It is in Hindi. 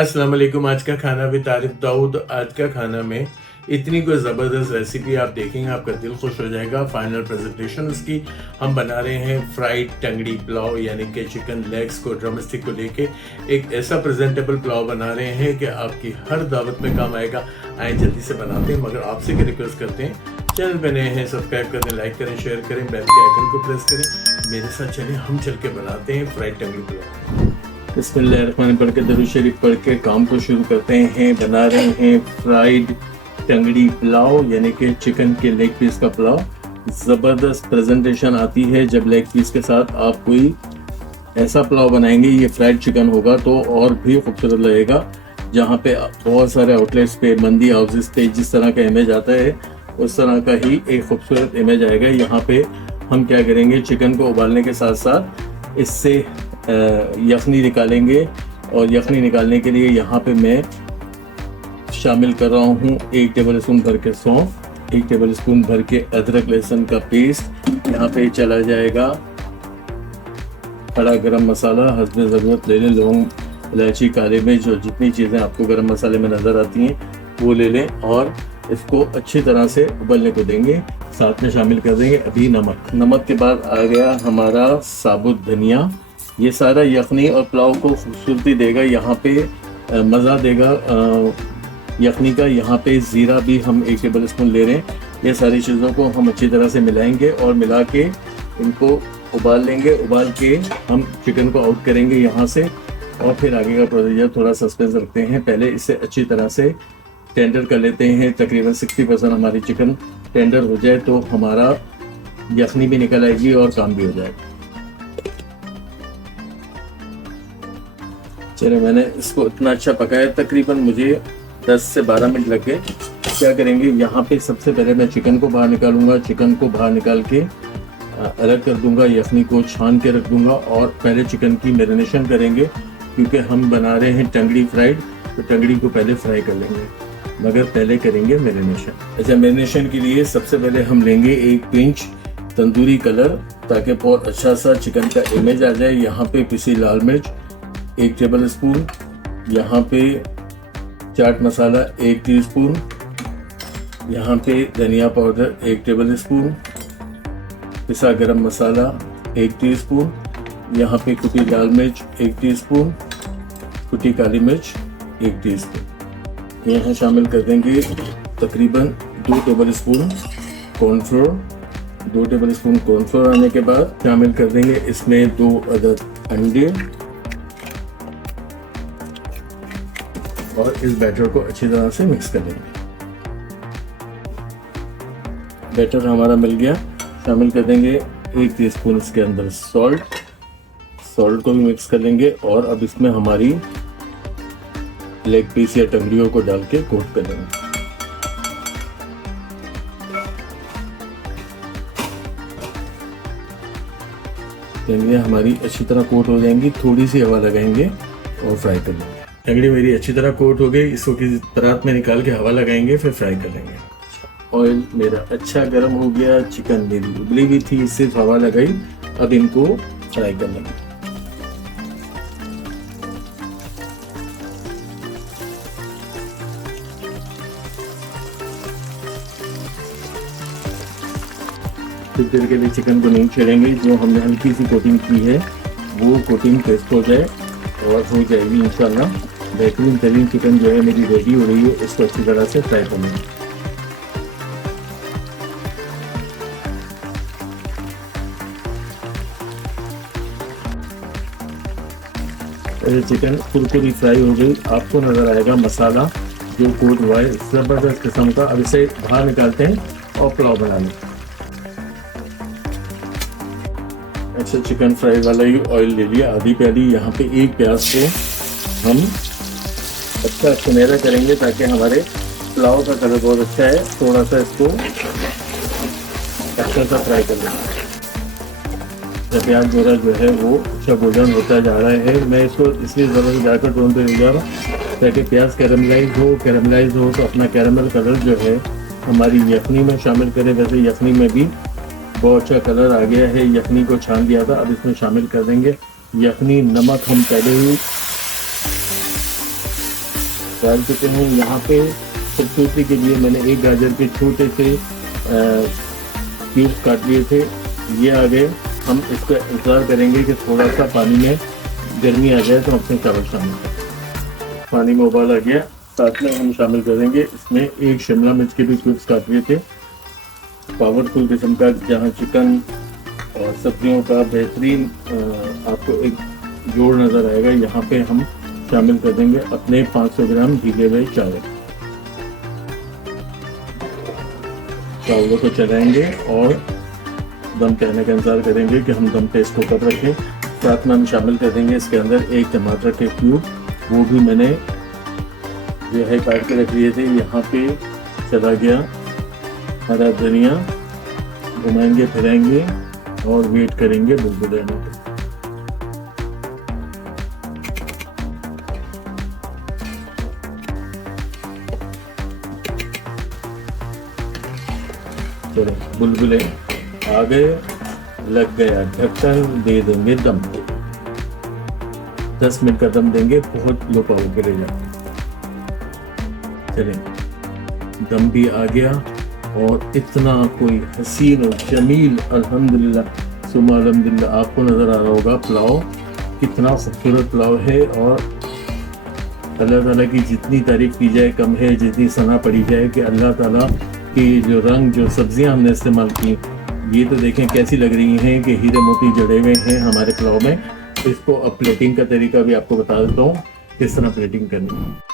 अस्सलाम वालेकुम। आज का खाना भी तारिफ दाऊद। आज का खाना में इतनी कोई ज़बरदस्त रेसिपी आप देखेंगे, आपका दिल खुश हो जाएगा। फाइनल प्रेजेंटेशन उसकी हम बना रहे हैं फ्राइड टंगड़ी पुलाव, यानी कि चिकन लेग्स को ड्रम स्टिक को लेके एक ऐसा प्रेजेंटेबल पुलाव बना रहे हैं कि आपकी हर दावत में काम आएगा। आए जल्दी से बनाते हैं, मगर आपसे क्या रिक्वेस्ट करते हैं, चैनल पे नए हैं सब्सक्राइब कर दें, लाइक करें, शेयर करें, बेल के आइकन को प्रेस करें। मेरे साथ चलें, हम चल के बनाते हैं फ्राइड टंगड़ी पुलाव। बिस्मिल्लाहिर्रहमानिर्रहीम पढ़ के दरूद शरीफ पढ़ के काम को शुरू करते हैं। बना रहे हैं फ्राइड टंगड़ी पुलाव, यानी कि चिकन के लेग पीस का पुलाव। ज़बरदस्त प्रेजेंटेशन आती है जब लेग पीस के साथ आप कोई ऐसा पुलाव बनाएंगे। ये फ्राइड चिकन होगा तो और भी खूबसूरत लगेगा। जहाँ पे बहुत सारे आउटलेट्स पे, मंदी हाउसेस पे जिस तरह का इमेज आता है उस तरह का ही एक खूबसूरत इमेज आएगा। यहाँ पे हम क्या करेंगे, चिकन को उबालने के साथ साथ इससे यखनी निकालेंगे। और यखनी निकालने के लिए यहाँ पे मैं शामिल कर रहा हूँ 1 टेबल स्पून भर के सौंफ, 1 टेबल स्पून भर के अदरक लहसुन का पेस्ट। यहाँ पे चला जाएगा खड़ा गरम मसाला, हस्ब ज़रूरत ले लें। लौंग, इलायची, काली मिर्च और जितनी चीज़ें आपको गरम मसाले में नज़र आती हैं वो ले लें और इसको अच्छी तरह से उबलने को देंगे। साथ में शामिल कर देंगे अभी नमक के बाद आ गया हमारा साबुत धनिया। ये सारा यखनी और पुलाव को खूबसूरती देगा, यहाँ पे मज़ा देगा यखनी का। यहाँ पे ज़ीरा भी हम 1 टेबल स्पून ले रहे हैं। ये सारी चीज़ों को हम अच्छी तरह से मिलाएंगे और मिला के इनको उबाल लेंगे। उबाल के हम चिकन को आउट करेंगे यहाँ से और फिर आगे का प्रोसीजर थोड़ा सस्पेंस रखते हैं। पहले इसे अच्छी तरह से टेंडर कर लेते हैं। तकरीबन 60% हमारी चिकन टेंडर हो जाए तो हमारा यखनी भी निकल आएगी और काम भी हो जाएगा। चलिए, मैंने इसको इतना अच्छा पकाया, तकरीबन मुझे 10 से 12 मिनट लग गए। क्या करेंगे, यहाँ पे सबसे पहले मैं चिकन को बाहर निकालूंगा। चिकन को बाहर निकाल के अलग कर दूंगा, यखनी को छान के रख दूंगा और पहले चिकन की मैरिनेशन करेंगे क्योंकि हम बना रहे हैं टंगड़ी फ्राइड, तो टंगड़ी को पहले फ्राई कर लेंगे, मगर पहले करेंगे मैरिनेशन। अच्छा, मैरिनेशन के लिए सबसे पहले हम लेंगे 1 पिंच तंदूरी कलर, ताकि बहुत अच्छा सा चिकन का इमेज आ जाए। यहाँ पे पिसी लाल मिर्च 1 टेबल स्पून, यहाँ पे चाट मसाला 1 टीस्पून, यहाँ पे धनिया पाउडर 1 टेबल स्पून, पिसा गरम मसाला 1 टीस्पून, यहाँ पे कुटी लाल मिर्च 1 टीस्पून, कुटी काली मिर्च 1 टीस्पून। यहाँ शामिल कर देंगे तकरीबन 2 table spoon cornflour. 2 table spoon cornflour आने के बाद शामिल कर देंगे इसमें 2 अदद अंडे और इस बैटर को अच्छी तरह से मिक्स कर लेंगे। बैटर हमारा मिल गया। शामिल कर देंगे 1 टीस्पून इसके अंदर सॉल्ट को भी मिक्स कर लेंगे और अब इसमें हमारी लेग पीस या टंगड़ियों को डाल के कोट कर देंगे। टंगड़ियाँ हमारी अच्छी तरह कोट हो जाएंगी, थोड़ी सी हवा लगाएंगे और फ्राई कर लेंगे। टंगड़ी मेरी अच्छी तरह कोट हो गई, इसको किसी परात में निकाल के हवा लगाएंगे, फिर फ्राई कर लेंगे। ऑयल मेरा अच्छा गर्म हो गया, चिकन मेरी उबली हुई थी, सिर्फ हवा लगाई। अब इनको फ्राई कर लेंगे। कुछ देर के लिए चिकन को नहीं छोड़ेंगे, जो हमने हल्की सी कोटिंग की है वो कोटिंग टेस्ट हो जाए और हो जाएगी इंशाल्लाह। बेहतरीन तरीन चिकन जो है मेरी रेडी हो रही है, इसको अच्छी तरह से फ्राई कर लेंगे। चिकन कुरकुरी फ्राई हो गई, आपको नजर आएगा मसाला जो कोट हुआ है, जबरदस्त किस्म का। अब इसे बाहर निकालते हैं और पुलाव बना लें। अच्छा, चिकन फ्राई वाला ही ऑयल ले लिया, आधी प्याली। यहाँ पे 1 प्याज को हम अच्छा सुनहरा करेंगे ताकि हमारे पुलाव का कलर बहुत अच्छा है। थोड़ा सा इसको अच्छा सा फ्राई कर लेंगे। जब प्याज मेरा जो है वो अच्छा गोल्डन होता जा रहा है, मैं इसको इसलिए ज़रूर जाकर टोन पे ले जा रहा हूँ ताकि प्याज कैरमलाइज हो तो अपना कैरमल कलर जो है हमारी यखनी में शामिल करें। वैसे यखनी में भी बहुत अच्छा कलर आ गया है, यखनी को छान दिया था, अब इसमें शामिल कर देंगे यखनी। नमक हम पहले ही डाल चुके हैं। यहाँ पे खूबसूरती के लिए मैंने एक गाजर के छोटे से क्यूब्स काट लिए थे, ये आ गए। हम इसका इंतज़ार करेंगे कि थोड़ा सा पानी में गर्मी आ जाए तो अपने चावल शामिल करें। पानी में उबाल आ गया, साथ में हम शामिल करेंगे इसमें एक शिमला मिर्च के भी क्यूब्स काट लिए थे। पावरफुल किस्म का जहाँ चिकन और सब्जियों का बेहतरीन आपको एक जोड़ नज़र आएगा। यहाँ पे हम शामिल कर देंगे अपने 500 ग्राम भीगे हुए चावल। चावलों को चलाएंगे और दम कहने का इंतजार करेंगे कि हम दम पे इसको कब रखें। साथ में हम शामिल कर देंगे इसके अंदर एक टमाटर के क्यूब, वो भी मैंने जो है काट के रख लिए थे। यहाँ पे चला गया हरा धनिया, घुमाएंगे फिराएंगे और वेट करेंगे बुलबुले आने के। चलो बुलबुले आ गए, लग गया ढक्कन, दे देंगे दम। 10 मिनट का दम देंगे, बहुत लो पावर पे ले जाएंगे। चलें, दम भी आ गया और इतना कोई हसीन और जमील अल्हम्दुलिल्लाह सुम्मा अल्हम्दुलिल्लाह आपको नज़र आ रहा होगा पुलाव कितना खूबसूरत पुलाव है। और अल्लाह ताला की जितनी तारीफ़ की जाए कम है, जितनी सना पड़ी जाए कि अल्लाह ताला की जो रंग जो सब्जियां हमने इस्तेमाल की, ये तो देखें कैसी लग रही हैं कि हीरे मोती जड़े हुए हैं हमारे पुलाव में। इसको अब प्लेटिंग का तरीका भी आपको बता देता हूँ किस तरह प्लेटिंग करनी है।